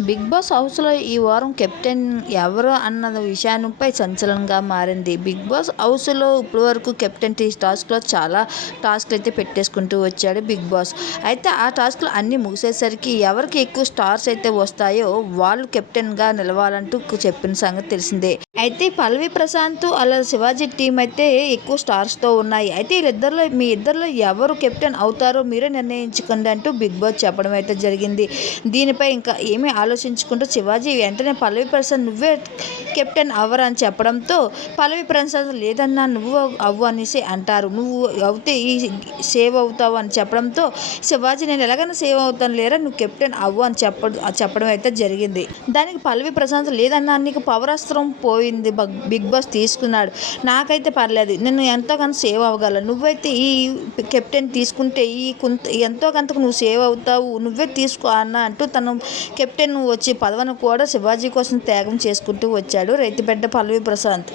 Big boss హౌస్లో ఈ వారం కెప్టెన్ ఎవరు అన్న విషయానిపై సంచలనంగా మారింది. బిగ్ బాస్ హౌస్లో ఇప్పటివరకు కెప్టెన్ టీ టాస్క్లో చాలా టాస్క్లు అయితే పెట్టేసుకుంటూ వచ్చాడు బిగ్ బాస్. అయితే ఆ టాస్క్లు అన్నీ ముగిసేసరికి ఎవరికి ఎక్కువ స్టార్స్ అయితే వస్తాయో వాళ్ళు కెప్టెన్గా నిలవాలంటూ చెప్పిన సంగతి తెలిసిందే. అయితే పల్లవి ప్రశాంత్ అలా శివాజీ టీం అయితే ఎక్కువ స్టార్స్తో ఉన్నాయి. అయితే వీళ్ళిద్దరిలో మీ ఇద్దరిలో ఎవరు కెప్టెన్ అవుతారో మీరే నిర్ణయించుకోండి అంటూ బిగ్ బాస్ చెప్పడం అయితే జరిగింది. దీనిపై ఇంకా ఏమీ ఆలోచించుకుంటూ శివాజీ వెంటనే పల్లవి ప్రసాద్ నువ్వే కెప్టెన్ అవ్వరు అని చెప్పడంతో పల్లవి ప్రశాంత్ లేదన్నా నువ్వు అవ్వు అనేసి అంటారు. నువ్వు అవుతే ఈ సేవ్ అవుతావు అని చెప్పడంతో శివాజీ నేను ఎలాగైనా సేవ్ అవుతాను లేరా నువ్వు కెప్టెన్ అవ్వు అని చెప్పడం చెప్పడం అయితే జరిగింది. దానికి పల్లవి ప్రశాంత్ లేదన్నా నీకు పవరాస్త్రం పోయింది బగ్- బిగ్ బాస్ తీసుకున్నాడు. నాకైతే పర్లేదు నేను ఎంతోగానో సేవ్ అవ్వగలను. నువ్వైతే ఈ కెప్టెన్ తీసుకుంటే ఈ కొంత ఎంతో కొంతకు నువ్వు సేవ్ అవుతావు. నువ్వే తీసుకో అన్న అంటూ తను కెప్టెన్ వచ్చి పదవను కూడా శివాజీ కోసం త్యాగం చేసుకుంటూ వచ్చాడు రైతుబిడ్డ పల్లవి ప్రశాంత్.